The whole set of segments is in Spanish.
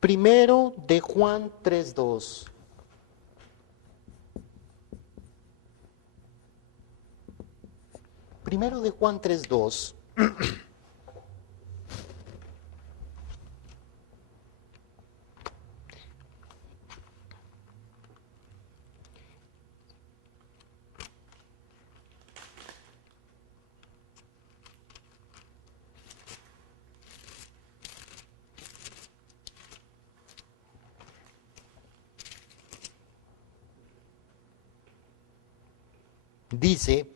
Primero de Juan 3:2. Primero de Juan 3:2. Dice,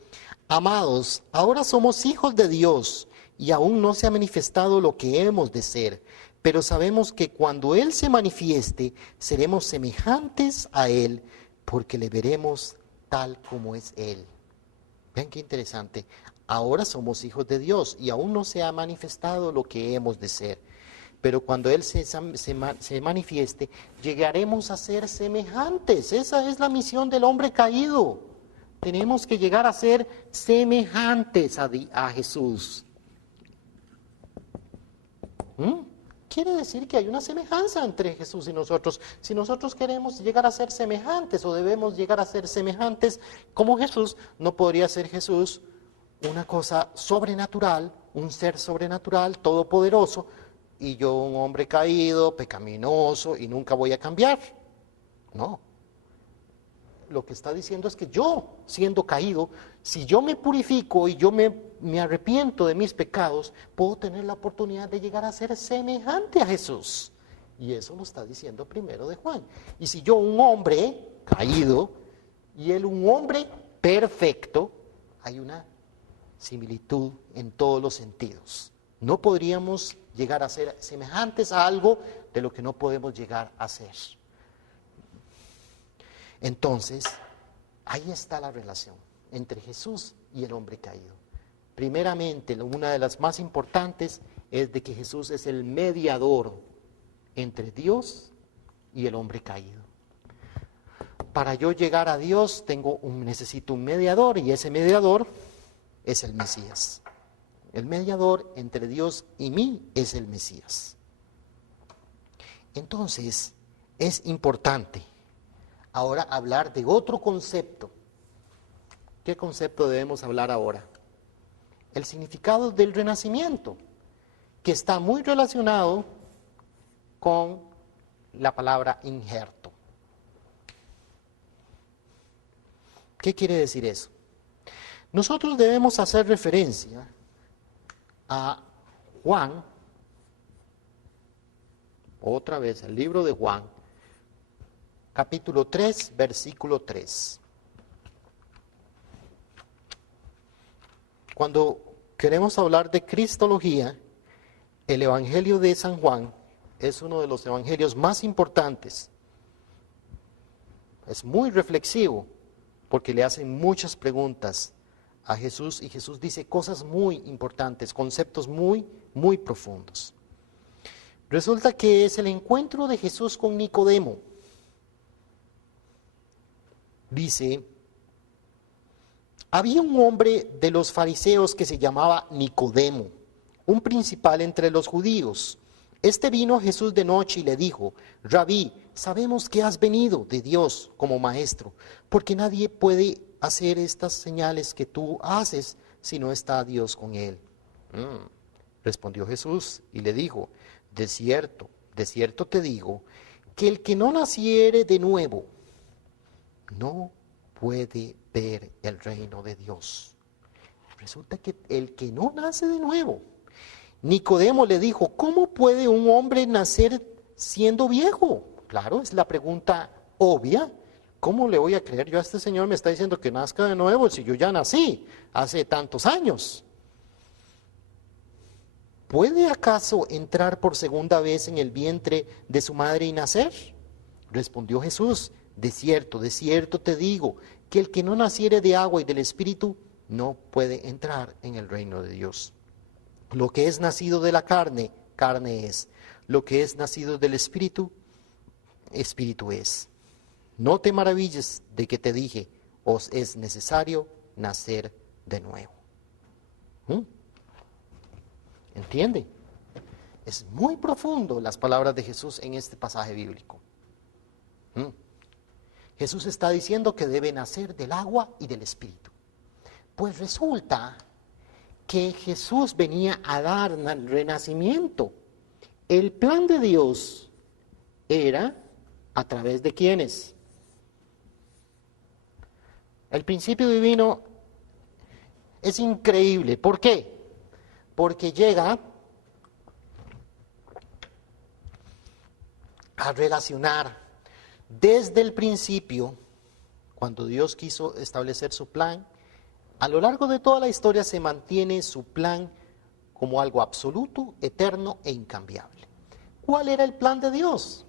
amados, ahora somos hijos de Dios y aún no se ha manifestado lo que hemos de ser, pero sabemos que cuando Él se manifieste, seremos semejantes a Él, porque le veremos tal como es Él. Vean qué interesante. Ahora somos hijos de Dios y aún no se ha manifestado lo que hemos de ser. Pero cuando Él se manifieste, llegaremos a ser semejantes. Esa es la misión del hombre caído. Tenemos que llegar a ser semejantes a Jesús. Quiere decir que hay una semejanza entre Jesús y nosotros. Si nosotros queremos llegar a ser semejantes o debemos llegar a ser semejantes como Jesús, no podría ser Jesús una cosa sobrenatural, un ser sobrenatural, todopoderoso, y yo un hombre caído, pecaminoso, y nunca voy a cambiar. No. Lo que está diciendo es que yo, siendo caído, si yo me purifico y yo me arrepiento de mis pecados, puedo tener la oportunidad de llegar a ser semejante a Jesús. Y eso lo está diciendo primero de Juan. Y si yo, un hombre caído, y él un hombre perfecto, hay una similitud en todos los sentidos. No podríamos llegar a ser semejantes a algo de lo que no podemos llegar a ser. Entonces, ahí está la relación entre Jesús y el hombre caído. Primeramente, una de las más importantes es de que Jesús es el mediador entre Dios y el hombre caído. Para yo llegar a Dios necesito un mediador y ese mediador es el Mesías. El mediador entre Dios y mí es el Mesías. Entonces, es importante ahora hablar de otro concepto. ¿Qué concepto debemos hablar ahora? El significado del renacimiento, que está muy relacionado con la palabra injerto. ¿Qué quiere decir eso? Nosotros debemos hacer referencia a Juan, otra vez, el libro de Juan, capítulo 3, versículo 3. Cuando queremos hablar de cristología, el Evangelio de San Juan es uno de los evangelios más importantes. Es muy reflexivo porque le hacen muchas preguntas a Jesús y Jesús dice cosas muy importantes, conceptos muy, muy profundos. Resulta que es el encuentro de Jesús con Nicodemo. Dice, había un hombre de los fariseos que se llamaba Nicodemo, un principal entre los judíos. Este vino a Jesús de noche y le dijo, Rabí, sabemos que has venido de Dios como maestro, porque nadie puede hacer estas señales que tú haces si no está Dios con él. Respondió Jesús y le dijo, de cierto te digo, que el que no naciere de nuevo, no puede ver el reino de Dios. Resulta que el que no nace de nuevo. Nicodemo le dijo, ¿cómo puede un hombre nacer siendo viejo? Claro, es la pregunta obvia. ¿Cómo le voy a creer yo a este señor? Me está diciendo que nazca de nuevo si yo ya nací hace tantos años. ¿Puede acaso entrar por segunda vez en el vientre de su madre y nacer? Respondió Jesús, de cierto te digo, que el que no naciere de agua y del Espíritu no puede entrar en el reino de Dios. Lo que es nacido de la carne, carne es. Lo que es nacido del Espíritu, Espíritu es. No te maravilles de que te dije, os es necesario nacer de nuevo. ¿Entiende? Es muy profundo las palabras de Jesús en este pasaje bíblico. Jesús está diciendo que debe nacer del agua y del Espíritu. Pues resulta que Jesús venía a dar renacimiento. El plan de Dios era a través de ¿quiénes? El principio divino es increíble. ¿Por qué? Porque llega a relacionar desde el principio, cuando Dios quiso establecer su plan, a lo largo de toda la historia se mantiene su plan como algo absoluto, eterno e incambiable. ¿Cuál era el plan de Dios?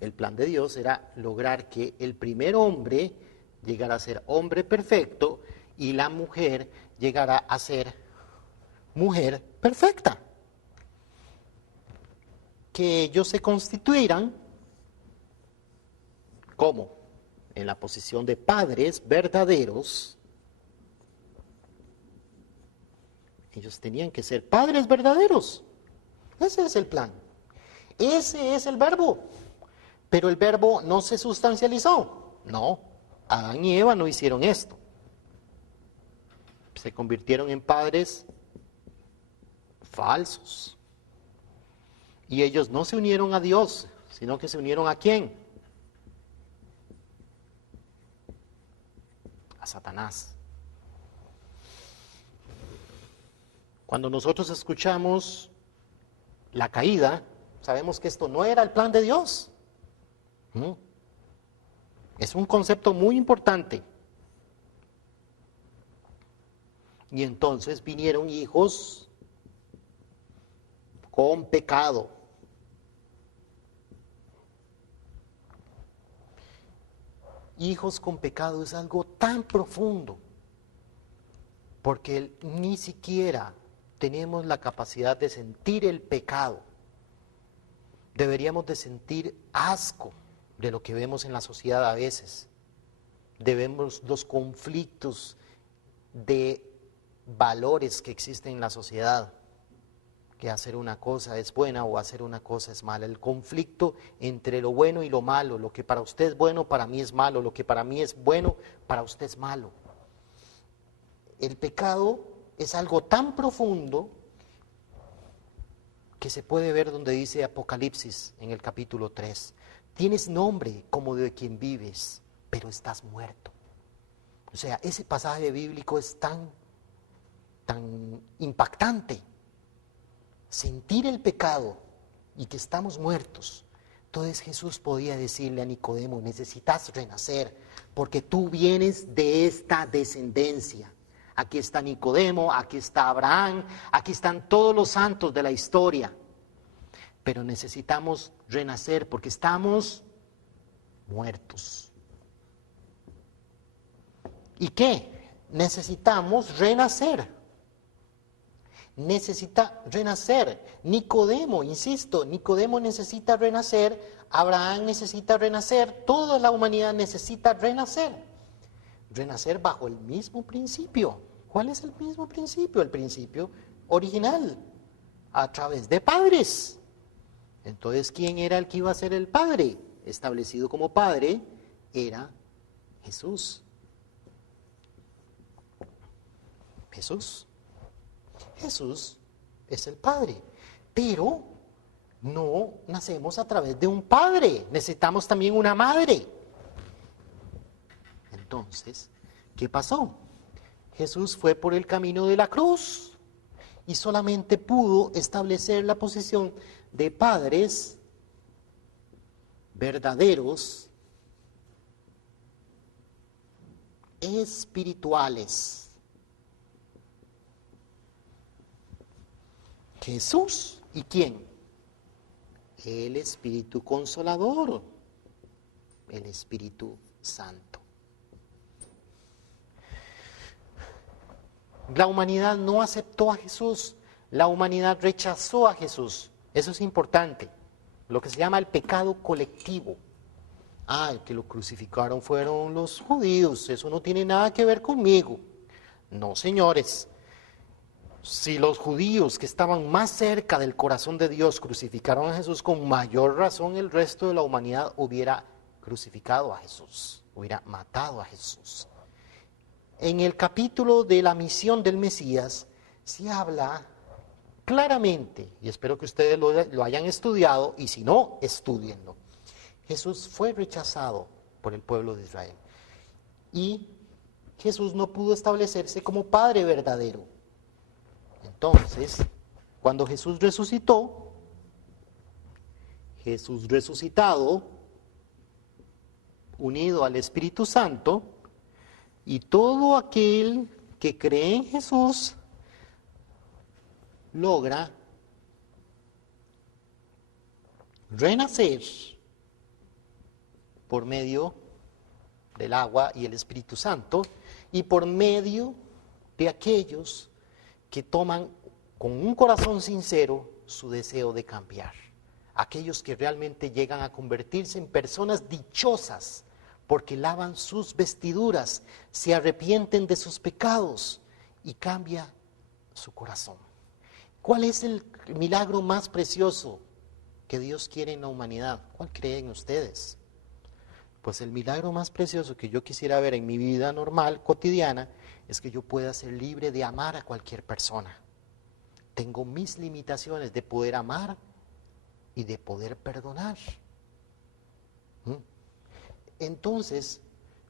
El plan de Dios era lograr que el primer hombre llegara a ser hombre perfecto y la mujer llegara a ser mujer perfecta. Que ellos se constituyeran, ¿cómo? En la posición de padres verdaderos. Ellos tenían que ser padres verdaderos. Ese es el plan. Ese es el verbo. Pero el verbo no se sustancializó. No, Adán y Eva no hicieron esto. Se convirtieron en padres falsos. Y ellos no se unieron a Dios, sino que se unieron ¿a quién? A Satanás. Cuando nosotros escuchamos la caída, sabemos que esto no era el plan de Dios. Es un concepto muy importante. Y entonces vinieron hijos con pecado. Hijos con pecado es algo tan profundo, porque ni siquiera tenemos la capacidad de sentir el pecado. Deberíamos de sentir asco de lo que vemos en la sociedad a veces. Debemos los conflictos de valores que existen en la sociedad, que hacer una cosa es buena o hacer una cosa es mala. El conflicto entre lo bueno y lo malo, lo que para usted es bueno, para mí es malo, lo que para mí es bueno, para usted es malo. El pecado es algo tan profundo que se puede ver donde dice Apocalipsis en el capítulo 3. Tienes nombre como de quien vives, pero estás muerto. O sea, ese pasaje bíblico es tan impactante. Sentir el pecado y que estamos muertos. Entonces Jesús podía decirle a Nicodemo, necesitas renacer, porque tú vienes de esta descendencia. Aquí está Nicodemo, aquí está Abraham, aquí están todos los santos de la historia. Pero necesitamos renacer porque estamos muertos. ¿Y qué? Necesitamos renacer. Necesita renacer. Nicodemo, insisto, Nicodemo necesita renacer, Abraham necesita renacer, toda la humanidad necesita renacer. Renacer bajo el mismo principio. ¿Cuál es el mismo principio? El principio original, a través de padres. Entonces, ¿quién era el que iba a ser el padre? Establecido como padre era Jesús. Jesús. Jesús es el Padre, pero no nacemos a través de un padre, necesitamos también una madre. Entonces, ¿qué pasó? Jesús fue por el camino de la cruz y solamente pudo establecer la posición de padres verdaderos, espirituales. Jesús, ¿y quién? El Espíritu Consolador, el Espíritu Santo. La humanidad no aceptó a Jesús, la humanidad rechazó a Jesús. Eso es importante, lo que se llama el pecado colectivo. El que lo crucificaron fueron los judíos, eso no tiene nada que ver conmigo. No, señores. Si los judíos que estaban más cerca del corazón de Dios crucificaron a Jesús, con mayor razón el resto de la humanidad hubiera crucificado a Jesús, hubiera matado a Jesús. En el capítulo de la misión del Mesías se habla claramente, y espero que ustedes lo hayan estudiado, y si no, estúdienlo. Jesús fue rechazado por el pueblo de Israel y Jesús no pudo establecerse como Padre verdadero. Entonces, cuando Jesús resucitó, Jesús resucitado, unido al Espíritu Santo, y todo aquel que cree en Jesús logra renacer por medio del agua y el Espíritu Santo, y por medio de aquellos que toman con un corazón sincero su deseo de cambiar. Aquellos que realmente llegan a convertirse en personas dichosas porque lavan sus vestiduras, se arrepienten de sus pecados y cambia su corazón. ¿Cuál es el milagro más precioso que Dios quiere en la humanidad? ¿Cuál creen ustedes? Pues el milagro más precioso que yo quisiera ver en mi vida normal, cotidiana, es que yo pueda ser libre de amar a cualquier persona. Tengo mis limitaciones de poder amar y de poder perdonar. Entonces,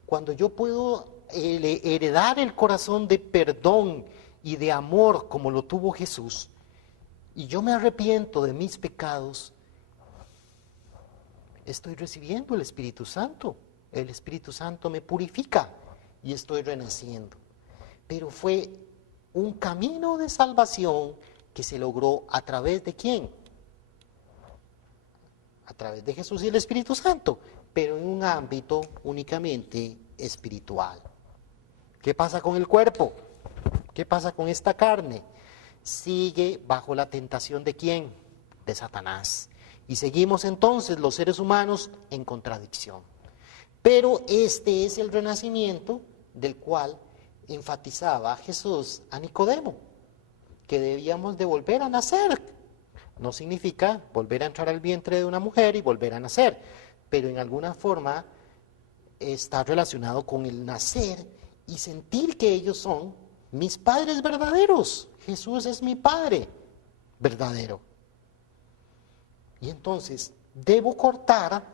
cuando yo puedo heredar el corazón de perdón y de amor como lo tuvo Jesús, y yo me arrepiento de mis pecados, estoy recibiendo el Espíritu Santo. El Espíritu Santo me purifica y estoy renaciendo. Pero fue un camino de salvación que se logró a través de ¿quién? A través de Jesús y el Espíritu Santo, pero en un ámbito únicamente espiritual. ¿Qué pasa con el cuerpo? ¿Qué pasa con esta carne? Sigue bajo la tentación de ¿quién? De Satanás. Y seguimos entonces los seres humanos en contradicción. Pero este es el renacimiento del cual enfatizaba Jesús a Nicodemo, que debíamos de volver a nacer. No significa volver a entrar al vientre de una mujer y volver a nacer, pero en alguna forma está relacionado con el nacer y sentir que ellos son mis padres verdaderos. Jesús es mi Padre verdadero. Y entonces debo cortar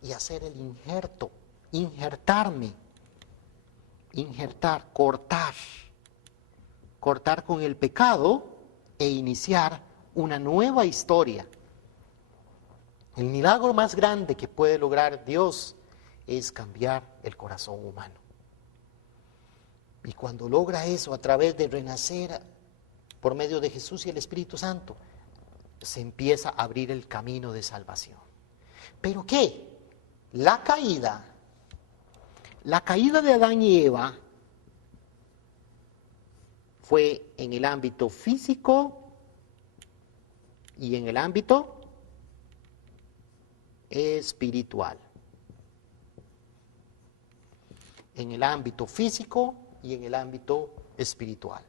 y hacer el injerto, injertarme, injertar, cortar con el pecado e iniciar una nueva historia. El milagro más grande que puede lograr Dios es cambiar el corazón humano. Y cuando logra eso a través de renacer por medio de Jesús y el Espíritu Santo, se empieza a abrir el camino de salvación. ¿Pero qué? La caída de Adán y Eva fue en el ámbito físico y en el ámbito espiritual. En el ámbito físico y en el ámbito espiritual.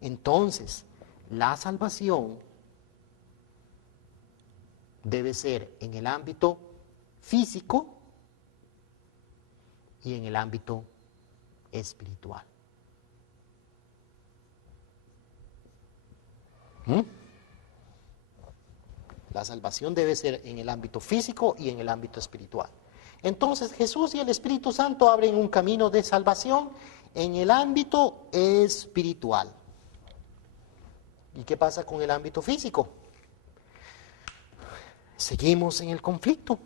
Entonces, la salvación debe ser en el ámbito físico y en el ámbito espiritual. La salvación debe ser en el ámbito físico y en el ámbito espiritual. Entonces Jesús y el Espíritu Santo abren un camino de salvación en el ámbito espiritual. ¿Y qué pasa con el ámbito físico? Seguimos en el conflicto.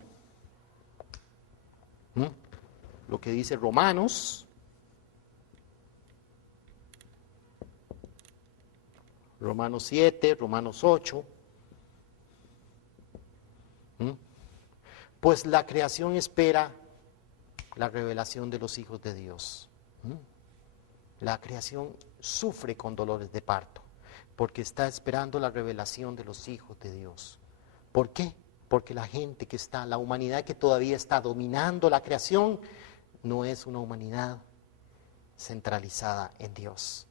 Lo que dice Romanos 7, Romanos 8. Pues la creación espera la revelación de los hijos de Dios. La creación sufre con dolores de parto, porque está esperando la revelación de los hijos de Dios. ¿Por qué? Porque la gente que está, la humanidad que todavía está dominando la creación, no es una humanidad centralizada en Dios.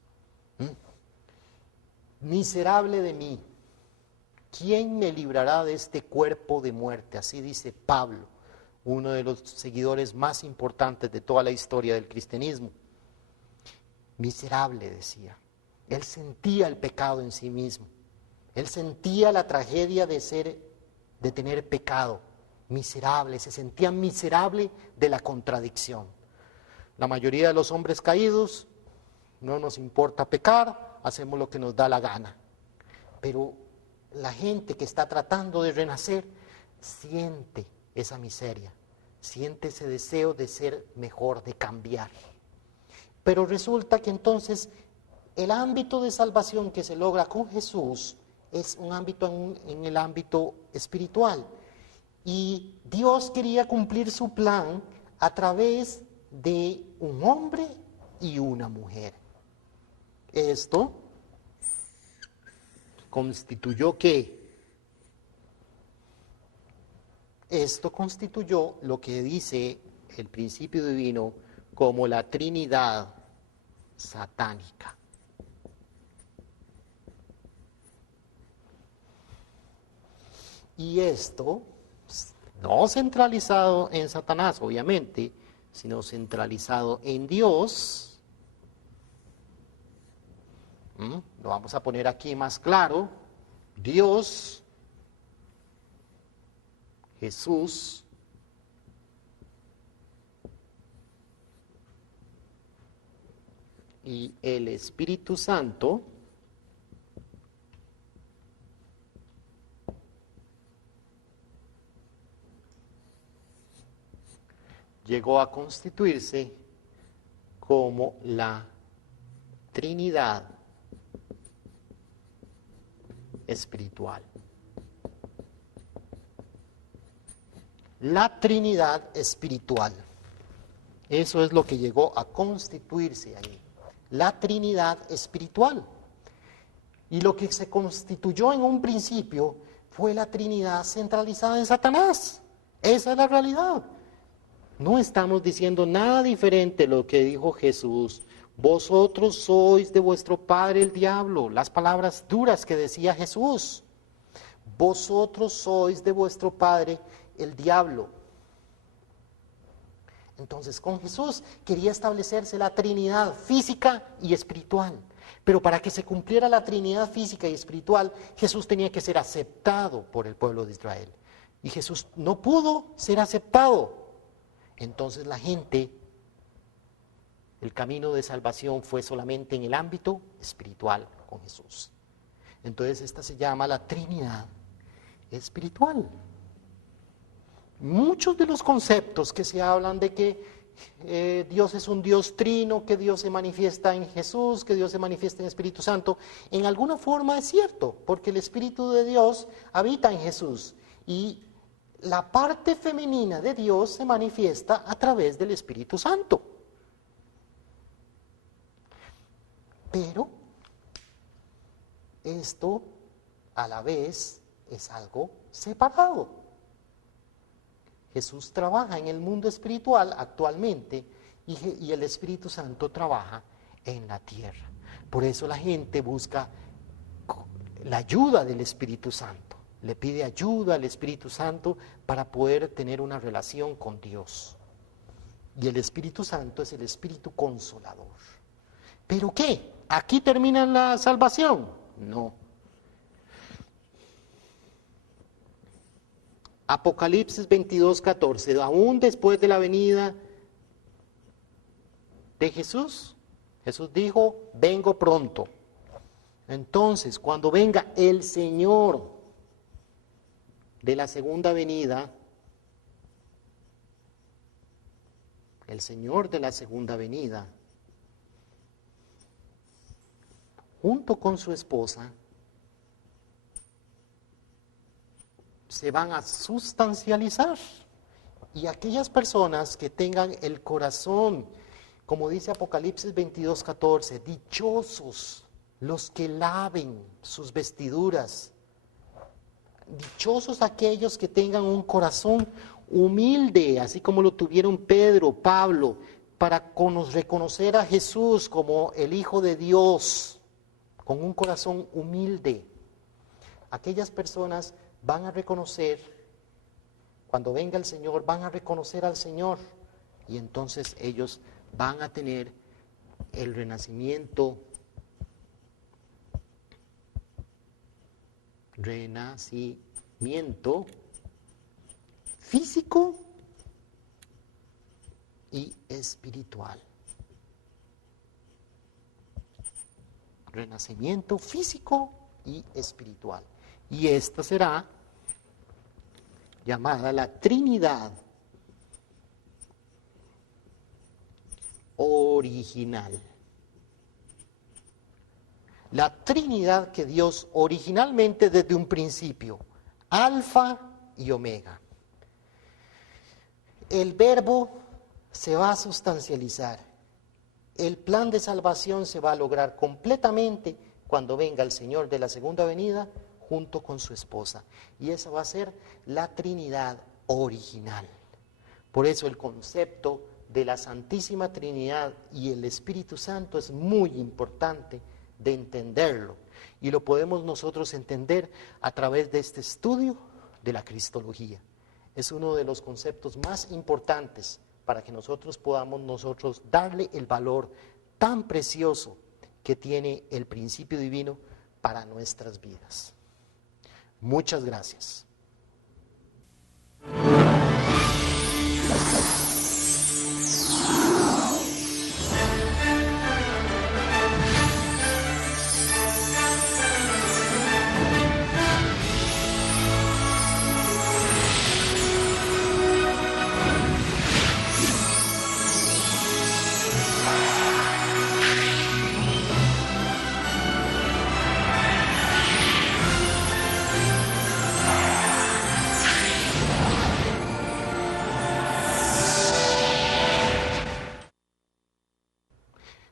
Miserable de mí, ¿quién me librará de este cuerpo de muerte? Así dice Pablo, uno de los seguidores más importantes de toda la historia del cristianismo. Miserable, decía. Él sentía el pecado en sí mismo. Él sentía la tragedia de tener pecado. Miserable, se sentía miserable de la contradicción. La mayoría de los hombres caídos, no nos importa pecar, hacemos lo que nos da la gana. Pero la gente que está tratando de renacer siente esa miseria, siente ese deseo de ser mejor, de cambiar. Pero resulta que entonces el ámbito de salvación que se logra con Jesús es un ámbito en el ámbito espiritual. Y Dios quería cumplir su plan a través de un hombre y una mujer. Esto constituyó ¿qué? Esto constituyó lo que dice el principio divino como la Trinidad satánica. Y esto, no centralizado en Satanás, obviamente, sino centralizado en Dios. Lo vamos a poner aquí más claro. Dios, Jesús, y el Espíritu Santo llegó a constituirse como la Trinidad espiritual. La Trinidad espiritual. Eso es lo que llegó a constituirse ahí. La Trinidad espiritual. Y lo que se constituyó en un principio fue la Trinidad centralizada en Satanás. Esa es la realidad. No estamos diciendo nada diferente de lo que dijo Jesús. Vosotros sois de vuestro padre el diablo. Las palabras duras que decía Jesús. Vosotros sois de vuestro padre el diablo. Entonces con Jesús quería establecerse la Trinidad física y espiritual. Pero para que se cumpliera la Trinidad física y espiritual, Jesús tenía que ser aceptado por el pueblo de Israel. Y Jesús no pudo ser aceptado. Entonces la gente, el camino de salvación fue solamente en el ámbito espiritual con Jesús. Entonces esta se llama la Trinidad espiritual. Muchos de los conceptos que se hablan de que Dios es un Dios trino, que Dios se manifiesta en Jesús, que Dios se manifiesta en el Espíritu Santo, en alguna forma es cierto, porque el Espíritu de Dios habita en Jesús y la parte femenina de Dios se manifiesta a través del Espíritu Santo. Pero esto a la vez es algo separado. Jesús trabaja en el mundo espiritual actualmente y el Espíritu Santo trabaja en la tierra. Por eso la gente busca la ayuda del Espíritu Santo. Le pide ayuda al Espíritu Santo para poder tener una relación con Dios. Y el Espíritu Santo es el Espíritu Consolador. ¿Pero qué? ¿Aquí termina la salvación? No. Apocalipsis 22:14. Aún después de la venida de Jesús, Jesús dijo, vengo pronto. Entonces, cuando venga el Señor de la segunda venida, el Señor de la segunda venida, junto con su esposa, se van a sustancializar. Y aquellas personas que tengan el corazón, como dice Apocalipsis 22:14, dichosos los que laven sus vestiduras, dichosos aquellos que tengan un corazón humilde, así como lo tuvieron Pedro, Pablo, para reconocer a Jesús como el Hijo de Dios. con un corazón humilde. Aquellas personas van a reconocer, cuando venga el Señor, van a reconocer al Señor y entonces ellos van a tener el renacimiento físico y espiritual. Renacimiento físico y espiritual. Y esta será llamada la Trinidad original. La Trinidad que Dios originalmente desde un principio, Alfa y Omega. El Verbo se va a sustancializar. El plan de salvación se va a lograr completamente cuando venga el Señor de la segunda venida junto con su esposa. Y esa va a ser la Trinidad original. Por eso el concepto de la Santísima Trinidad y el Espíritu Santo es muy importante de entenderlo. Y lo podemos nosotros entender a través de este estudio de la Cristología. Es uno de los conceptos más importantes para que nosotros podamos darle el valor tan precioso que tiene el principio divino para nuestras vidas. Muchas gracias.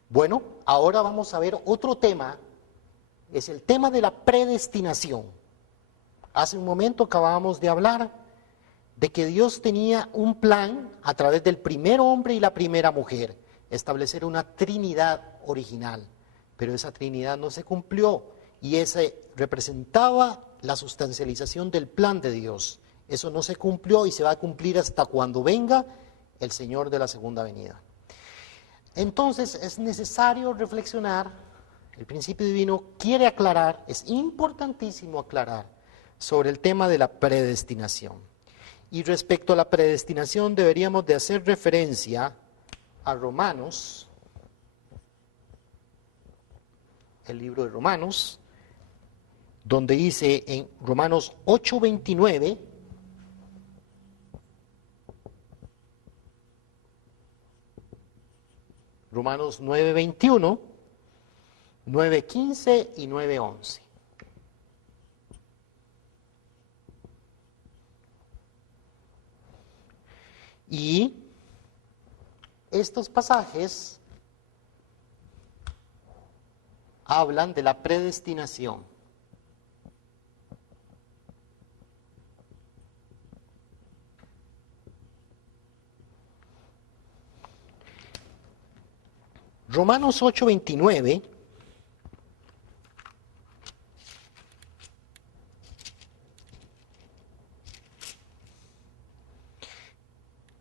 Bueno, ahora vamos a ver otro tema, es el tema de la predestinación. Hace un momento acabábamos de hablar de que Dios tenía un plan a través del primer hombre y la primera mujer, establecer una Trinidad original, pero esa Trinidad no se cumplió y ese representaba la sustancialización del plan de Dios. Eso no se cumplió y se va a cumplir hasta cuando venga el Señor de la segunda venida. Entonces es necesario reflexionar, el principio divino quiere aclarar, es importantísimo aclarar sobre el tema de la predestinación. Y respecto a la predestinación deberíamos de hacer referencia a Romanos, el libro de Romanos, donde dice en Romanos 8:29, Romanos 9:21, 9:15 y 9:11. Y estos pasajes hablan de la predestinación. Romanos 8:29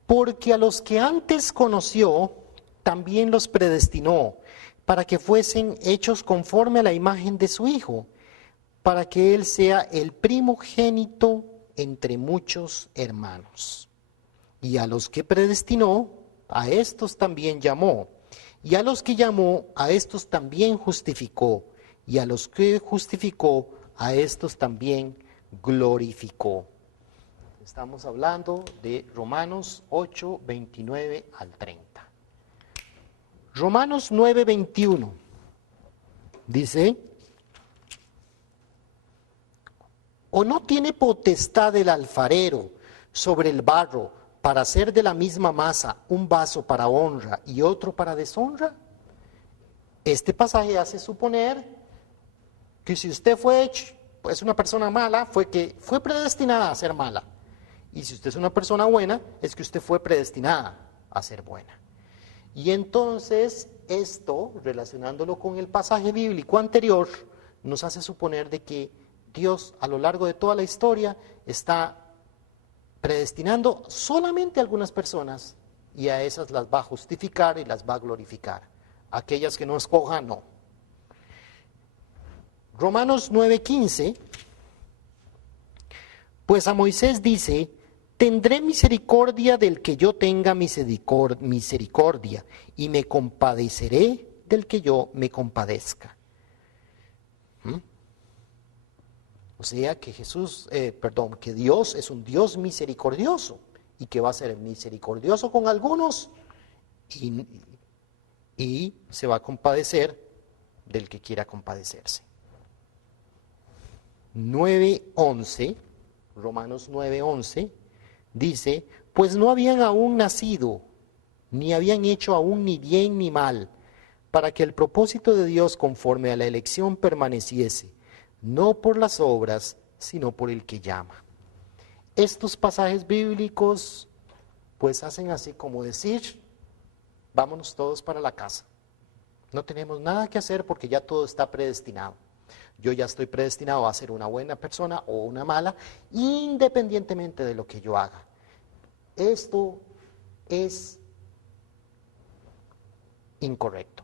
porque a los que antes conoció, también los predestinó, para que fuesen hechos conforme a la imagen de su Hijo, para que Él sea el primogénito entre muchos hermanos. Y a los que predestinó, a estos también llamó. Y a los que llamó, a estos también justificó. Y a los que justificó, a estos también glorificó. Estamos hablando de Romanos 8:29 al 30. Romanos 9:21 dice: ¿o no tiene potestad el alfarero sobre el barro para hacer de la misma masa un vaso para honra y otro para deshonra? Este pasaje hace suponer que si usted fue pues una persona mala, fue predestinada a ser mala. Y si usted es una persona buena, es que usted fue predestinada a ser buena. Y entonces esto, relacionándolo con el pasaje bíblico anterior, nos hace suponer de que Dios a lo largo de toda la historia está predestinando solamente a algunas personas y a esas las va a justificar y las va a glorificar. Aquellas que no escojan, no. Romanos 9:15, pues a Moisés dice, tendré misericordia del que yo tenga misericordia y me compadeceré del que yo me compadezca. O sea que que Dios es un Dios misericordioso y que va a ser misericordioso con algunos y se va a compadecer del que quiera compadecerse. 9:11, Romanos 9:11, dice, pues no habían aún nacido, ni habían hecho aún ni bien ni mal, para que el propósito de Dios conforme a la elección permaneciese, no por las obras, sino por el que llama. Estos pasajes bíblicos, pues hacen así como decir, vámonos todos para la casa. No tenemos nada que hacer porque ya todo está predestinado. Yo ya estoy predestinado a ser una buena persona o una mala, independientemente de lo que yo haga. Esto es incorrecto.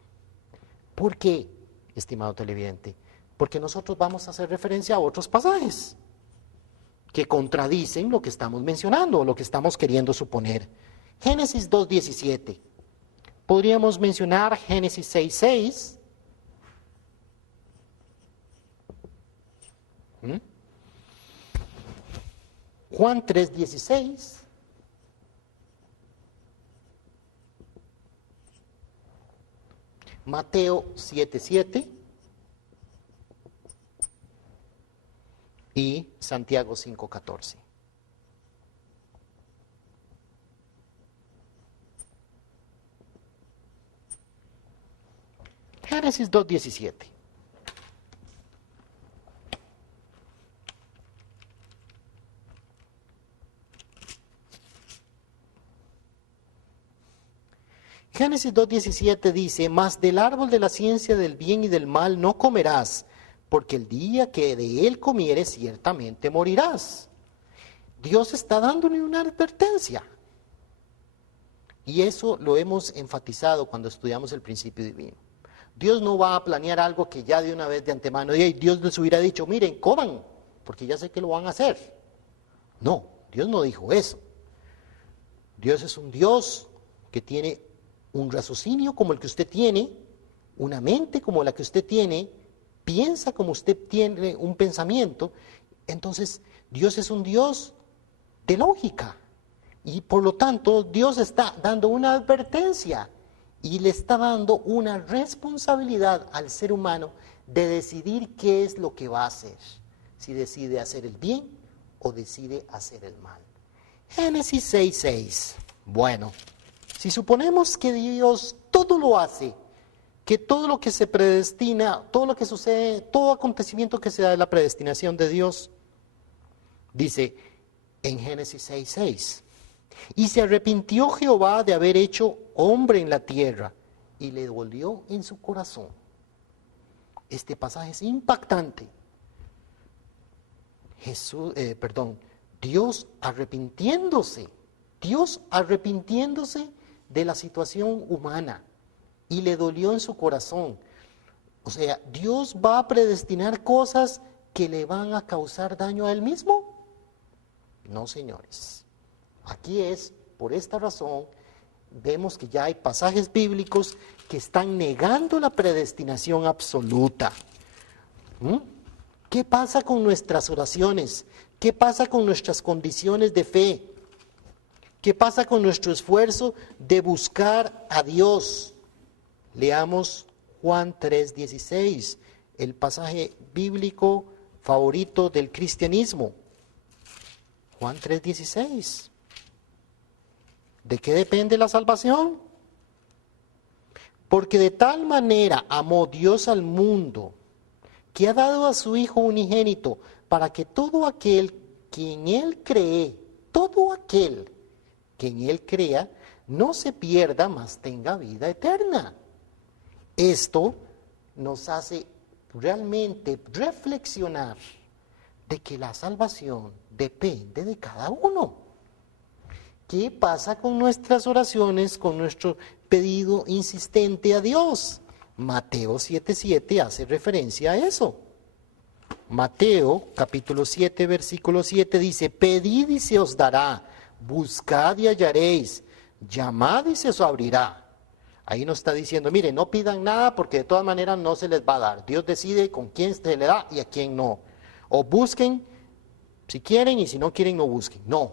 ¿Por qué, estimado televidente? Porque nosotros vamos a hacer referencia a otros pasajes que contradicen lo que estamos mencionando o lo que estamos queriendo suponer. Génesis 2:17. Podríamos mencionar Génesis 6:6. Juan 3:16. Mateo 7:7. Y Santiago 5:14. Génesis 2:17. Génesis 2:17 dice, mas del árbol de la ciencia del bien y del mal no comerás, porque el día que de él comieres ciertamente morirás. Dios está dándole una advertencia. Y eso lo hemos enfatizado cuando estudiamos el principio divino. Dios no va a planear algo que ya de una vez de antemano, y Dios les hubiera dicho, miren, coman, porque ya sé que lo van a hacer. No, Dios no dijo eso. Dios es un Dios que tiene un raciocinio como el que usted tiene, una mente como la que usted tiene, piensa como usted tiene un pensamiento. Entonces, Dios es un Dios de lógica. Y por lo tanto, Dios está dando una advertencia y le está dando una responsabilidad al ser humano de decidir qué es lo que va a hacer. Si decide hacer el bien o decide hacer el mal. Génesis 6:6. Bueno, si suponemos que Dios todo lo hace, que todo lo que se predestina, todo lo que sucede, todo acontecimiento que se da de la predestinación de Dios, dice en Génesis 6:6, y se arrepintió Jehová de haber hecho hombre en la tierra, y le dolió en su corazón. Este pasaje es impactante. Dios arrepintiéndose de la situación humana, y le dolió en su corazón. O sea, ¿Dios va a predestinar cosas que le van a causar daño a él mismo? No, señores. Aquí es, por esta razón, vemos que ya hay pasajes bíblicos que están negando la predestinación absoluta. ¿Qué pasa con nuestras oraciones? ¿Qué pasa con nuestras condiciones de fe? ¿Qué pasa con nuestro esfuerzo de buscar a Dios? Leamos Juan 3:16, el pasaje bíblico favorito del cristianismo. Juan 3:16. ¿De qué depende la salvación? Porque de tal manera amó Dios al mundo, que ha dado a su Hijo unigénito, para que todo aquel que en Él cree, todo aquel que en Él crea, no se pierda, mas tenga vida eterna. Esto nos hace realmente reflexionar de que la salvación depende de cada uno. ¿Qué pasa con nuestras oraciones, con nuestro pedido insistente a Dios? Mateo 7:7 hace referencia a eso. Mateo capítulo 7, versículo 7 dice, pedid y se os dará, buscad y hallaréis, llamad y se os abrirá. Ahí nos está diciendo, mire, no pidan nada porque de todas maneras no se les va a dar. Dios decide con quién se le da y a quién no. O busquen si quieren y si no quieren no busquen. No.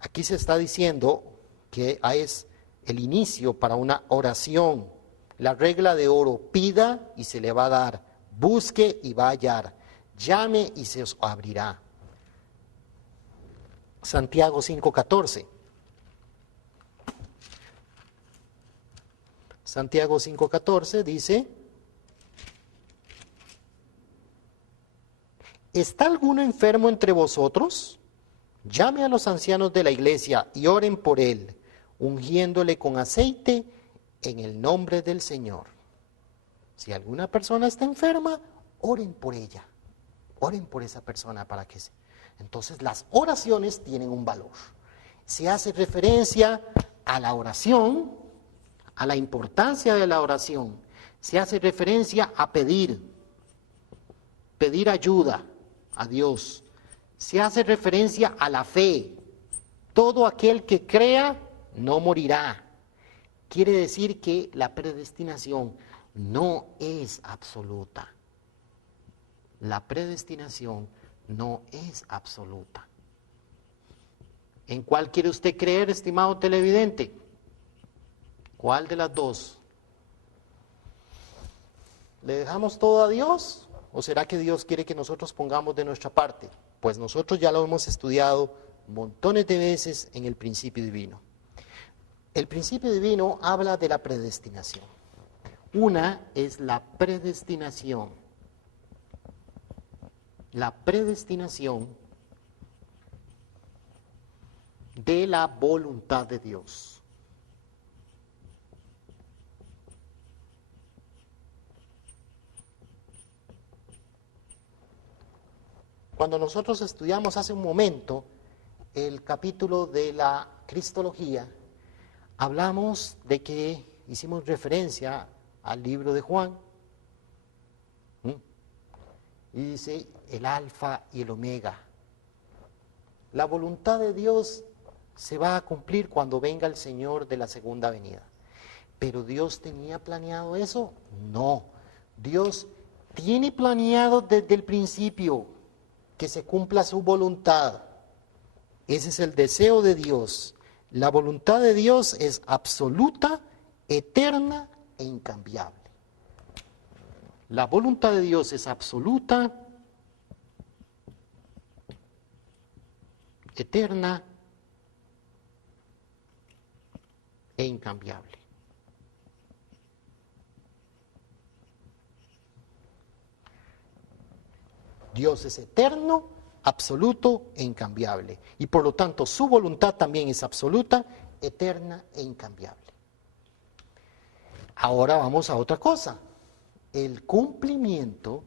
Aquí se está diciendo que es el inicio para una oración. La regla de oro, pida y se le va a dar, busque y va a hallar, llame y se os abrirá. Santiago 5:14. Santiago 5:14 dice, ¿está alguno enfermo entre vosotros? Llame a los ancianos de la iglesia y oren por él, ungiéndole con aceite en el nombre del Señor. Si alguna persona está enferma, oren por ella. Oren por esa persona para que se... Entonces las oraciones tienen un valor. Se hace referencia a la oración, a la importancia de la oración. Se hace referencia a pedir ayuda a Dios. Se hace referencia a la fe. Todo aquel que crea no morirá. Quiere decir que la predestinación no es absoluta. La predestinación no es absoluta. ¿En cuál quiere usted creer, estimado televidente? ¿Cuál de las dos? ¿Le dejamos todo a Dios? ¿O será que Dios quiere que nosotros pongamos de nuestra parte? Pues nosotros ya lo hemos estudiado montones de veces en el principio divino. El principio divino habla de la predestinación. Una es la predestinación. La predestinación de la voluntad de Dios. Cuando nosotros estudiamos hace un momento el capítulo de la Cristología, hablamos de que hicimos referencia al libro de Juan, y dice el alfa y el omega. La voluntad de Dios se va a cumplir cuando venga el Señor de la segunda venida. ¿Pero Dios tenía planeado eso? No. Dios tiene planeado desde el principio que se cumpla su voluntad. Ese es el deseo de Dios. La voluntad de Dios es absoluta, eterna e incambiable. La voluntad de Dios es absoluta, eterna e incambiable. Dios es eterno, absoluto e incambiable. Y por lo tanto su voluntad también es absoluta, eterna e incambiable. Ahora vamos a otra cosa. El cumplimiento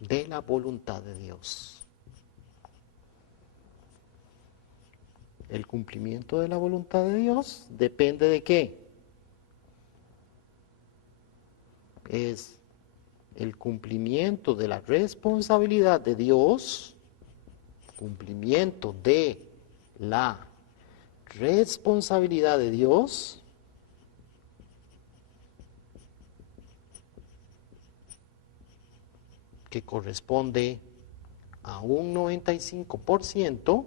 de la voluntad de Dios. El cumplimiento de la voluntad de Dios depende de qué. Es el cumplimiento de la responsabilidad de Dios, cumplimiento de la responsabilidad de Dios que corresponde a un 95%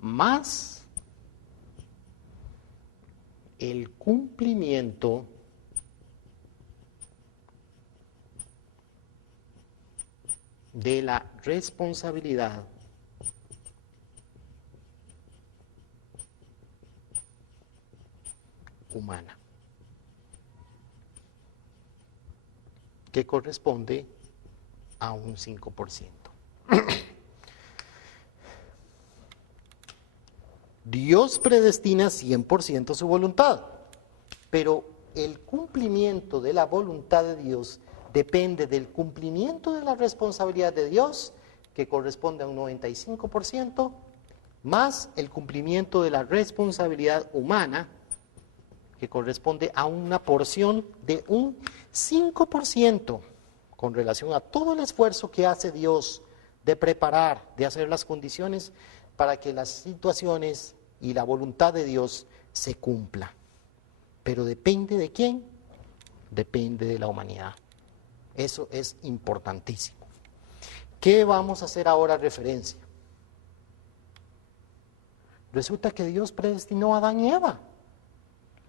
más el cumplimiento de la responsabilidad humana, que corresponde a un 5%. Dios predestina 100% su voluntad, pero el cumplimiento de la voluntad de Dios depende del cumplimiento de la responsabilidad de Dios, que corresponde a un 95%, más el cumplimiento de la responsabilidad humana, que corresponde a una porción de un 5% con relación a todo el esfuerzo que hace Dios de preparar, de hacer las condiciones para que las situaciones y la voluntad de Dios se cumpla. Pero depende de quién, depende de la humanidad. Eso es importantísimo. ¿Qué vamos a hacer ahora referencia? Resulta que Dios predestinó a Adán y Eva.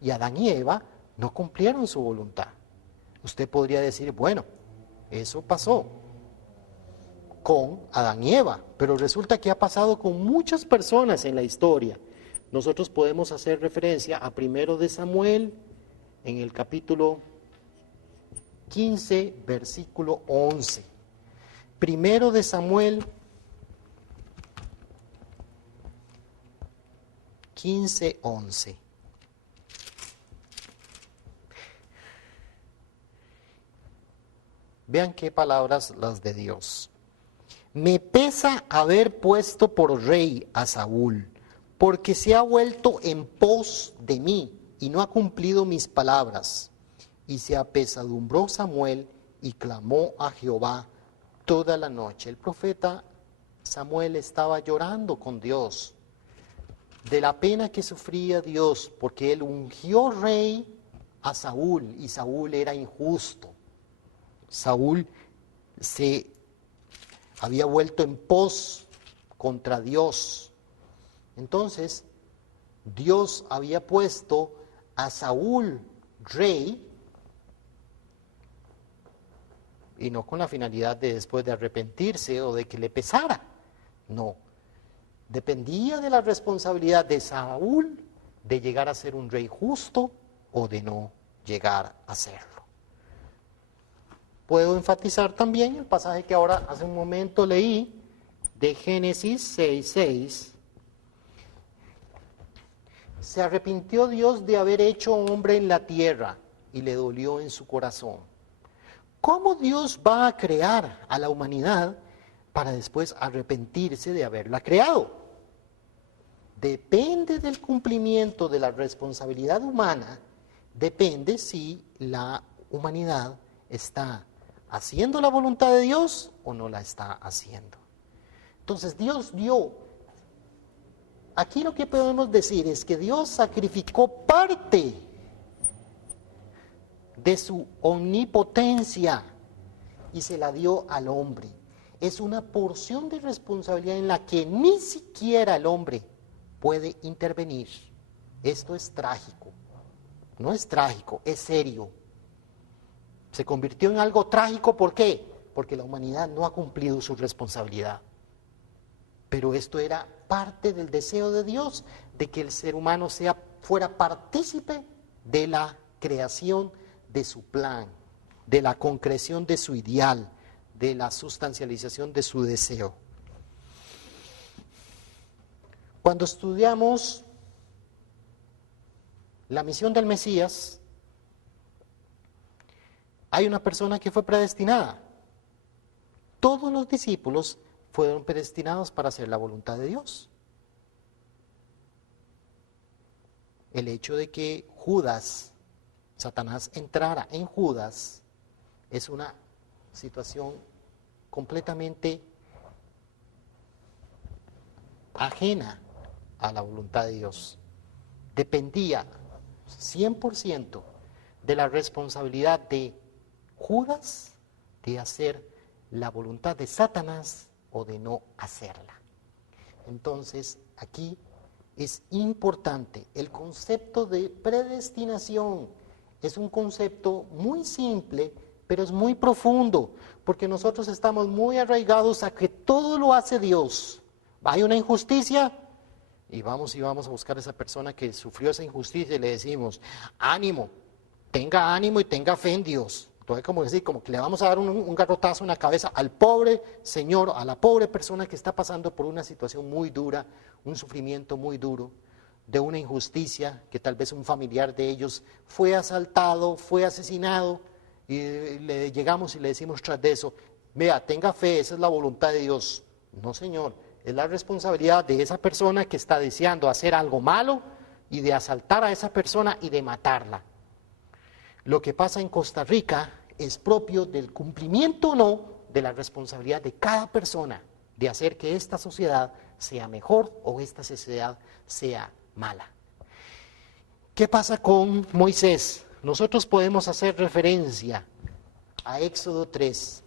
Y Adán y Eva no cumplieron su voluntad. Usted podría decir, bueno, eso pasó con Adán y Eva, pero resulta que ha pasado con muchas personas en la historia. Nosotros podemos hacer referencia a 1 de Samuel, en el capítulo 15, versículo 11. 1 de Samuel 15, 11. Vean qué palabras las de Dios. Me pesa haber puesto por rey a Saúl, porque se ha vuelto en pos de mí y no ha cumplido mis palabras. Y se apesadumbró Samuel y clamó a Jehová toda la noche. El profeta Samuel estaba llorando con Dios de la pena que sufría Dios, porque él ungió rey a Saúl y Saúl era injusto. Saúl se había vuelto en pos contra Dios. Entonces, Dios había puesto a Saúl rey, y no con la finalidad de después de arrepentirse o de que le pesara. No. Dependía de la responsabilidad de Saúl de llegar a ser un rey justo o de no llegar a serlo. Puedo enfatizar también el pasaje que ahora hace un momento leí de Génesis 6:6. Se arrepintió Dios de haber hecho hombre en la tierra y le dolió en su corazón. ¿Cómo Dios va a crear a la humanidad para después arrepentirse de haberla creado? Depende del cumplimiento de la responsabilidad humana, depende si la humanidad está haciendo la voluntad de Dios o no la está haciendo. Entonces Dios dio, aquí lo que podemos decir es que Dios sacrificó parte de su omnipotencia y se la dio al hombre. Es una porción de responsabilidad en la que ni siquiera el hombre puede intervenir. Esto es trágico. No es trágico, es serio. Se convirtió en algo trágico, ¿por qué? Porque la humanidad no ha cumplido su responsabilidad. Pero esto era parte del deseo de Dios, de que el ser humano fuera partícipe de la creación de su plan, de la concreción de su ideal, de la sustancialización de su deseo. Cuando estudiamos la misión del Mesías, hay una persona que fue predestinada. Todos los discípulos fueron predestinados para hacer la voluntad de Dios. El hecho de que Satanás entrara en Judas, es una situación completamente ajena a la voluntad de Dios. Dependía 100% de la responsabilidad de Judas de hacer la voluntad de Satanás o de no hacerla. Entonces, aquí es importante el concepto de predestinación. Es un concepto muy simple, pero es muy profundo, porque nosotros estamos muy arraigados a que todo lo hace Dios. Hay una injusticia y vamos a buscar a esa persona que sufrió esa injusticia y le decimos, ánimo, tenga ánimo y tenga fe en Dios. Entonces, como que le vamos a dar un garrotazo en la cabeza al pobre señor, a la pobre persona que está pasando por una situación muy dura, un sufrimiento muy duro. de una injusticia, que tal vez un familiar de ellos fue asaltado, fue asesinado, y le llegamos y le decimos tras de eso, vea, tenga fe, esa es la voluntad de Dios. No, Señor, es la responsabilidad de esa persona que está deseando hacer algo malo y de asaltar a esa persona y de matarla. Lo que pasa en Costa Rica es propio del cumplimiento o no de la responsabilidad de cada persona de hacer que esta sociedad sea mejor o esta sociedad sea mala. ¿Qué pasa con Moisés? Nosotros podemos hacer referencia a Éxodo 3.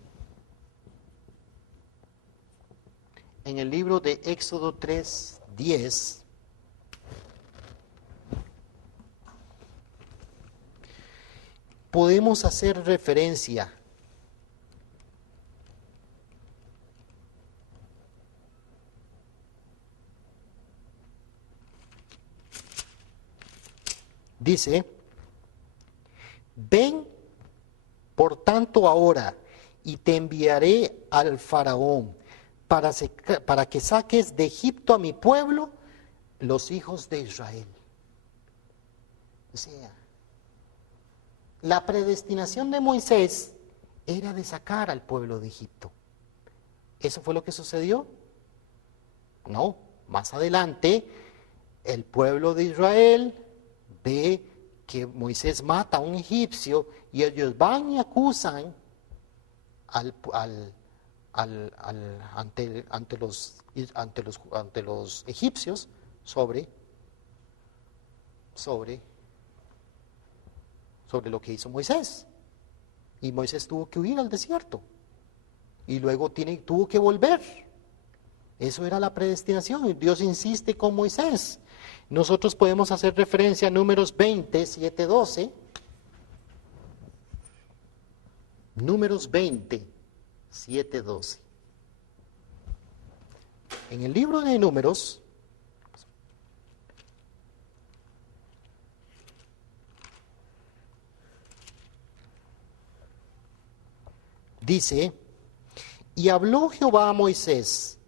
En el libro de Éxodo 3:10, podemos hacer referencia dice, ven por tanto ahora y te enviaré al faraón para que saques de Egipto a mi pueblo, los hijos de Israel. O sea, la predestinación de Moisés era de sacar al pueblo de Egipto. ¿Eso fue lo que sucedió? No, más adelante el pueblo de Israel ve que Moisés mata a un egipcio y ellos van y acusan ante los egipcios sobre lo que hizo Moisés. Y Moisés tuvo que huir al desierto y luego tuvo que volver. Eso era la predestinación. Dios insiste con Moisés. Nosotros podemos hacer referencia a Números 20, 7, 12. Números 20, 7, 12. En el libro de Números, dice, y habló Jehová a Moisés,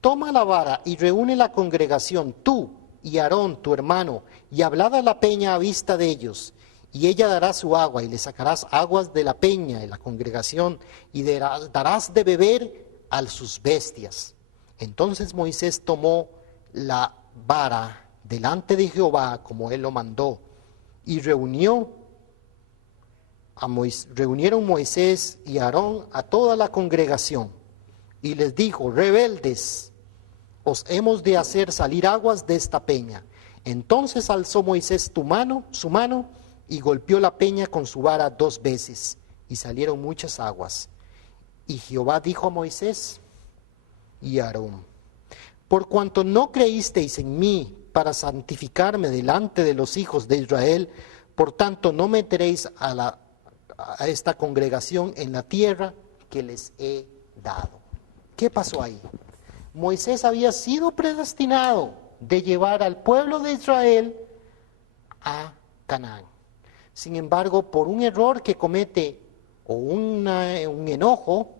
toma la vara y reúne la congregación, tú y Aarón tu hermano, y hablad a la peña a vista de ellos, y ella dará su agua, y le sacarás aguas de la peña, de la congregación, y darás de beber a sus bestias. Entonces Moisés tomó la vara delante de Jehová, como él lo mandó, y reunieron Moisés y Aarón a toda la congregación, y les dijo, rebeldes, os hemos de hacer salir aguas de esta peña. Entonces alzó Moisés su mano, y golpeó la peña con su vara 2 veces, y salieron muchas aguas. Y Jehová dijo a Moisés y a Aarón, por cuanto no creísteis en mí para santificarme delante de los hijos de Israel, por tanto no meteréis a esta congregación en la tierra que les he dado. ¿Qué pasó ahí? Moisés había sido predestinado de llevar al pueblo de Israel a Canaán. Sin embargo, por un error que comete o un enojo,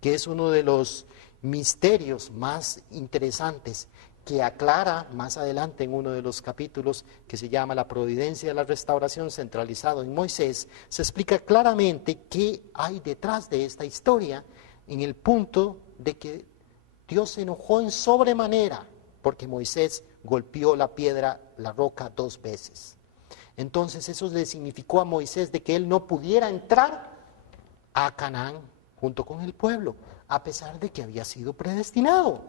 que es uno de los misterios más interesantes que aclara más adelante en uno de los capítulos que se llama La providencia de la restauración centralizado en Moisés, se explica claramente qué hay detrás de esta historia en el punto de que Dios se enojó en sobremanera porque Moisés golpeó la piedra, la roca 2 veces. Entonces eso le significó a Moisés de que él no pudiera entrar a Canaán junto con el pueblo, a pesar de que había sido predestinado.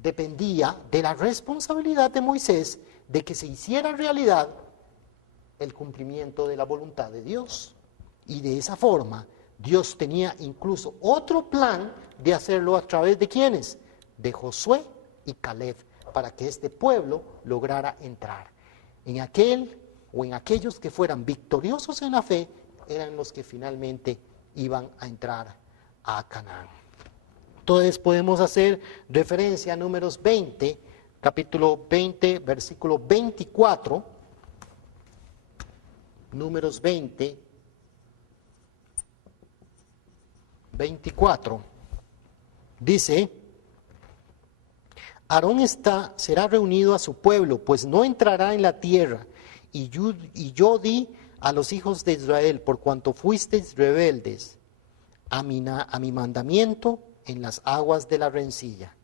Dependía de la responsabilidad de Moisés de que se hiciera realidad el cumplimiento de la voluntad de Dios. Y de esa forma, Dios tenía incluso otro plan de hacerlo a través de ¿quiénes? De Josué y Caleb, para que este pueblo lograra entrar. En aquellos que fueran victoriosos en la fe, eran los que finalmente iban a entrar a Canaán. Entonces podemos hacer referencia a Números 20, capítulo 20, versículo 24. Números 20, 24. Dice, Aarón será reunido a su pueblo, pues no entrará en la tierra. Y yo di a los hijos de Israel, por cuanto fuisteis rebeldes, a mi mandamiento en las aguas de la rencilla.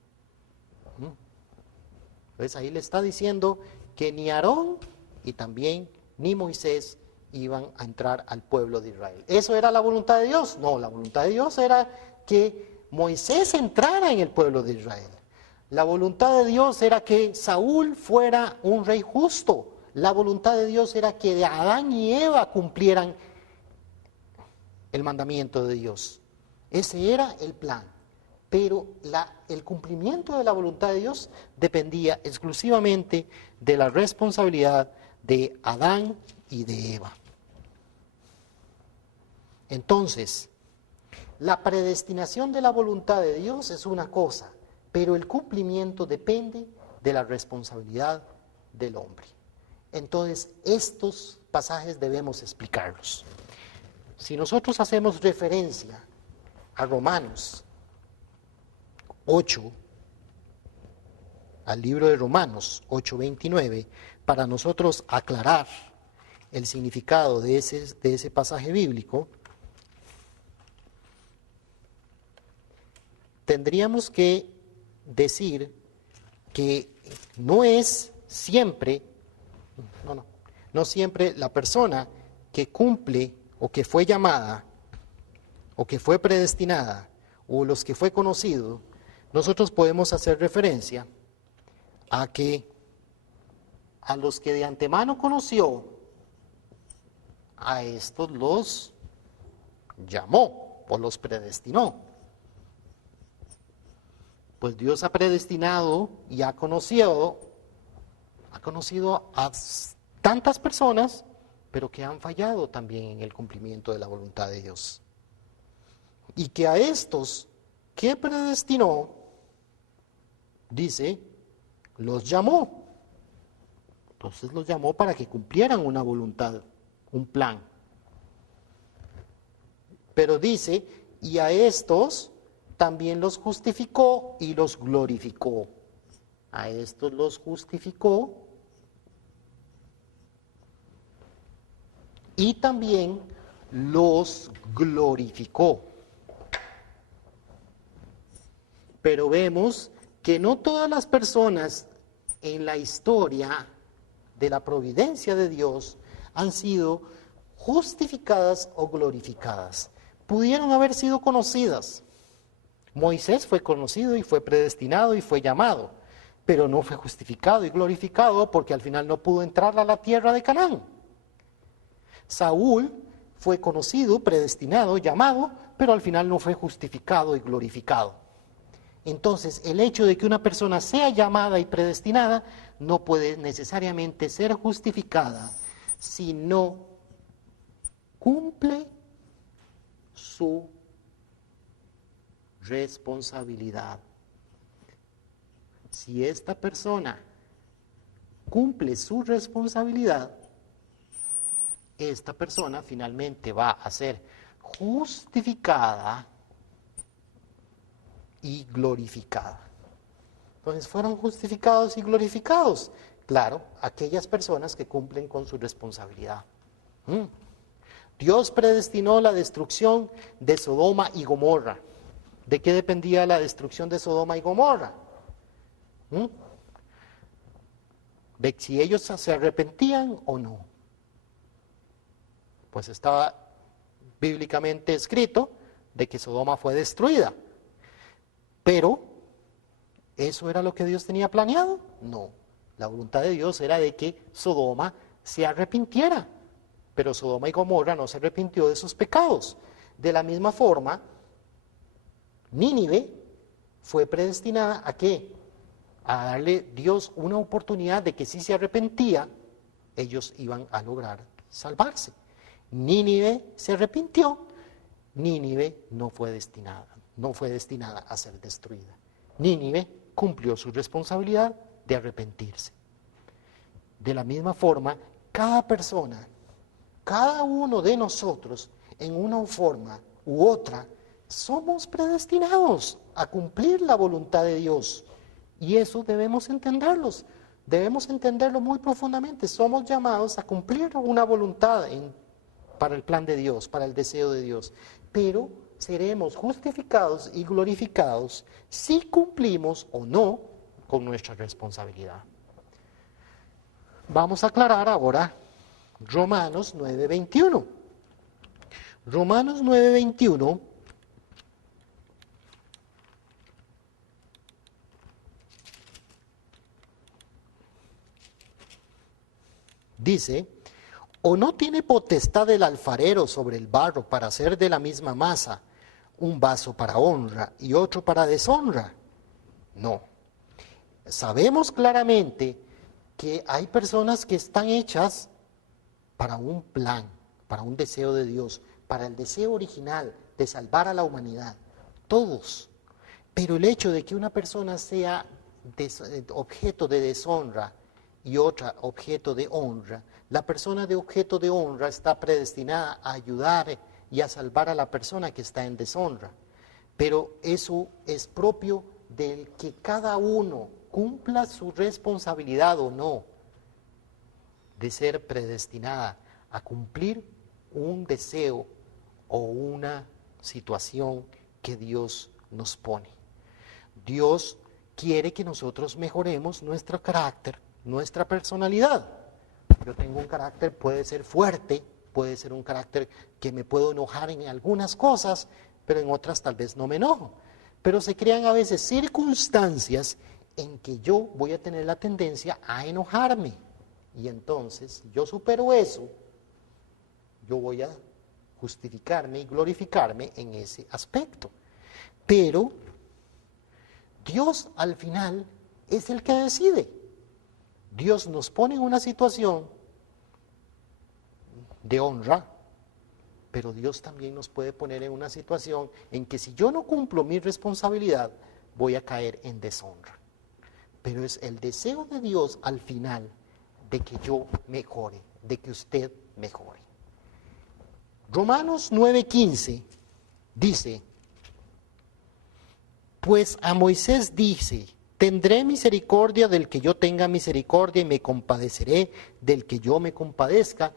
Entonces ahí le está diciendo que ni Aarón y también ni Moisés iban a entrar al pueblo de Israel. ¿Eso era la voluntad de Dios? No, la voluntad de Dios era que Moisés entrara en el pueblo de Israel. La voluntad de Dios era que Saúl fuera un rey justo. La voluntad de Dios era que Adán y Eva cumplieran el mandamiento de Dios. Ese era el plan. Pero el cumplimiento de la voluntad de Dios dependía exclusivamente de la responsabilidad de Adán y de Eva. Entonces, la predestinación de la voluntad de Dios es una cosa, pero el cumplimiento depende de la responsabilidad del hombre. Entonces, estos pasajes debemos explicarlos. Si nosotros hacemos referencia a Romanos 8, al libro de Romanos 8:29, para nosotros aclarar el significado de ese pasaje bíblico, tendríamos que decir que no siempre la persona que cumple o que fue llamada o que fue predestinada o los que fue conocido, nosotros podemos hacer referencia a los que de antemano conoció, a estos los llamó o los predestinó. Pues Dios ha predestinado y ha conocido a tantas personas, pero que han fallado también en el cumplimiento de la voluntad de Dios. Y que a estos que predestinó, dice, los llamó. Entonces los llamó para que cumplieran una voluntad, un plan. Pero dice, y a estos también los justificó y los glorificó. A estos los justificó y también los glorificó. Pero vemos que no todas las personas en la historia de la providencia de Dios han sido justificadas o glorificadas. Pudieron haber sido conocidas. Moisés fue conocido y fue predestinado y fue llamado, pero no fue justificado y glorificado porque al final no pudo entrar a la tierra de Canaán. Saúl fue conocido, predestinado, llamado, pero al final no fue justificado y glorificado. Entonces, el hecho de que una persona sea llamada y predestinada no puede necesariamente ser justificada si no cumple su responsabilidad. Si esta persona cumple su responsabilidad, esta persona finalmente va a ser justificada y glorificada. Entonces, fueron justificados y glorificados, claro, aquellas personas que cumplen con su responsabilidad. Dios predestinó la destrucción de Sodoma y Gomorra. ¿De qué dependía la destrucción de Sodoma y Gomorra? De si ellos se arrepentían o no. Pues estaba bíblicamente escrito de que Sodoma fue destruida. Pero, ¿eso era lo que Dios tenía planeado? No. La voluntad de Dios era de que Sodoma se arrepintiera. Pero Sodoma y Gomorra no se arrepintió de sus pecados. De la misma forma, Nínive fue predestinada ¿a qué? A darle Dios una oportunidad de que si se arrepentía, ellos iban a lograr salvarse. Nínive se arrepintió, Nínive no fue destinada a ser destruida. Nínive cumplió su responsabilidad de arrepentirse. De la misma forma, cada persona, cada uno de nosotros, en una forma u otra, somos predestinados a cumplir la voluntad de Dios. Y eso debemos entenderlo muy profundamente. Somos llamados a cumplir una voluntad para el plan de Dios, para el deseo de Dios. Pero seremos justificados y glorificados si cumplimos o no con nuestra responsabilidad. Vamos a aclarar ahora Romanos 9:21. Romanos 9:21 dice: ¿o no tiene potestad el alfarero sobre el barro para hacer de la misma masa un vaso para honra y otro para deshonra? No. Sabemos claramente que hay personas que están hechas para un plan, para un deseo de Dios, para el deseo original de salvar a la humanidad. Todos. Pero el hecho de que una persona sea objeto de deshonra y otra objeto de honra, la persona de objeto de honra está predestinada a ayudar y a salvar a la persona que está en deshonra. Pero eso es propio del que cada uno cumpla su responsabilidad o no, de ser predestinada a cumplir un deseo o una situación que Dios nos pone. Dios quiere que nosotros mejoremos nuestro carácter, nuestra personalidad. Yo tengo un carácter, puede ser fuerte, puede ser un carácter que me puedo enojar en algunas cosas, pero en otras tal vez no me enojo. Pero se crean a veces circunstancias en que yo voy a tener la tendencia a enojarme. Y entonces yo supero eso, yo voy a justificarme y glorificarme en ese aspecto. Pero Dios al final es el que decide. Dios nos pone en una situación de honra, pero Dios también nos puede poner en una situación en que si yo no cumplo mi responsabilidad, voy a caer en deshonra. Pero es el deseo de Dios al final de que yo mejore, de que usted mejore. Romanos 9:15 dice: pues a Moisés dice: tendré misericordia del que yo tenga misericordia y me compadeceré del que yo me compadezca.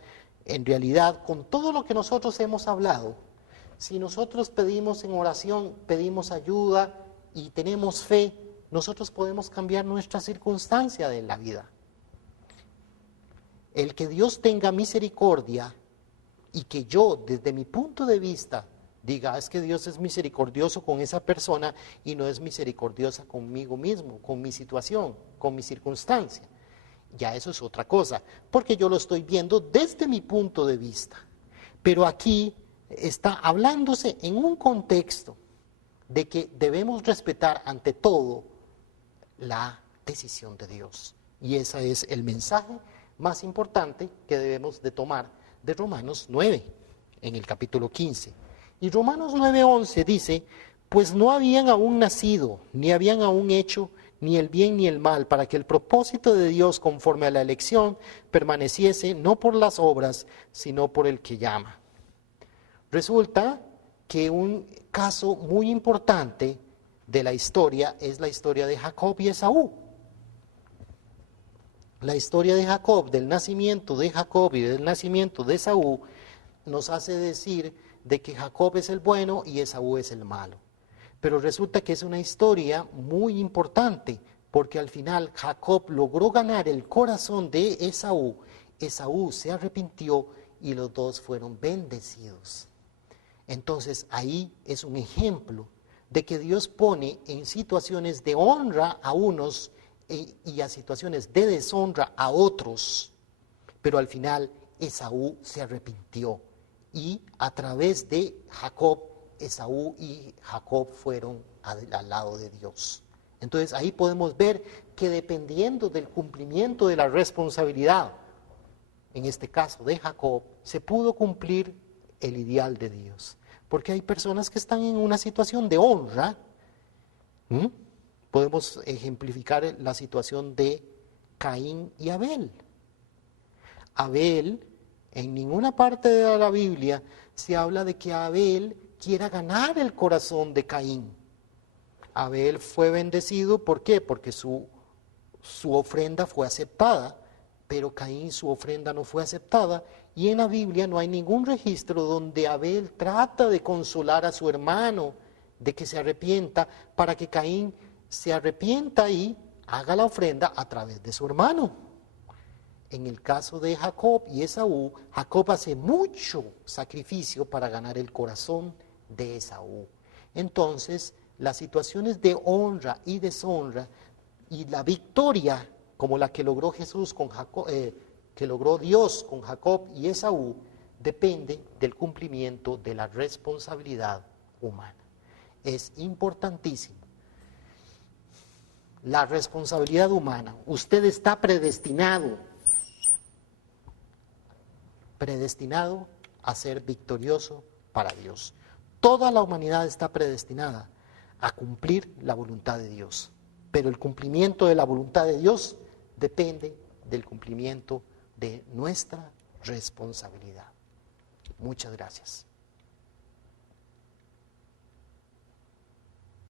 En realidad, con todo lo que nosotros hemos hablado, si nosotros pedimos en oración, pedimos ayuda y tenemos fe, nosotros podemos cambiar nuestra circunstancia de la vida. El que Dios tenga misericordia y que yo, desde mi punto de vista, diga: es que Dios es misericordioso con esa persona y no es misericordiosa conmigo mismo, con mi situación, con mi circunstancia. Ya eso es otra cosa, porque yo lo estoy viendo desde mi punto de vista. Pero aquí está hablándose en un contexto de que debemos respetar ante todo la decisión de Dios. Y ese es el mensaje más importante que debemos de tomar de Romanos 9, en el capítulo 15. Y Romanos 9:11 dice: pues no habían aún nacido, ni habían aún hecho ni el bien ni el mal, para que el propósito de Dios conforme a la elección permaneciese no por las obras, sino por el que llama. Resulta que un caso muy importante de la historia es la historia de Jacob y Esaú. La historia de Jacob, del nacimiento de Jacob y del nacimiento de Esaú, nos hace decir de que Jacob es el bueno y Esaú es el malo. Pero resulta que es una historia muy importante, porque al final Jacob logró ganar el corazón de Esaú. Esaú se arrepintió y los dos fueron bendecidos. Entonces ahí es un ejemplo de que Dios pone en situaciones de honra a unos y a situaciones de deshonra a otros. Pero al final Esaú se arrepintió y a través de Jacob, Esaú y Jacob fueron al lado de Dios. Entonces ahí podemos ver que dependiendo del cumplimiento de la responsabilidad, en este caso de Jacob, se pudo cumplir el ideal de Dios. Porque hay personas que están en una situación de honra. Podemos ejemplificar la situación de Caín y Abel. Abel, en ninguna parte de la Biblia se habla de que Abel quiera ganar el corazón de Caín. Abel fue bendecido, ¿por qué? Porque su ofrenda fue aceptada, pero Caín su ofrenda no fue aceptada. Y en la Biblia no hay ningún registro donde Abel trata de consolar a su hermano de que se arrepienta para que Caín se arrepienta y haga la ofrenda a través de su hermano. En el caso de Jacob y Esaú, Jacob hace mucho sacrificio para ganar el corazón de Esaú. Entonces, las situaciones de honra y deshonra y la victoria como la que logró Jesús con Jacob, que logró Dios con Jacob y Esaú, depende del cumplimiento de la responsabilidad humana. Es importantísimo. La responsabilidad humana. Usted está predestinado a ser victorioso para Dios. Toda la humanidad está predestinada a cumplir la voluntad de Dios. Pero el cumplimiento de la voluntad de Dios depende del cumplimiento de nuestra responsabilidad. Muchas gracias.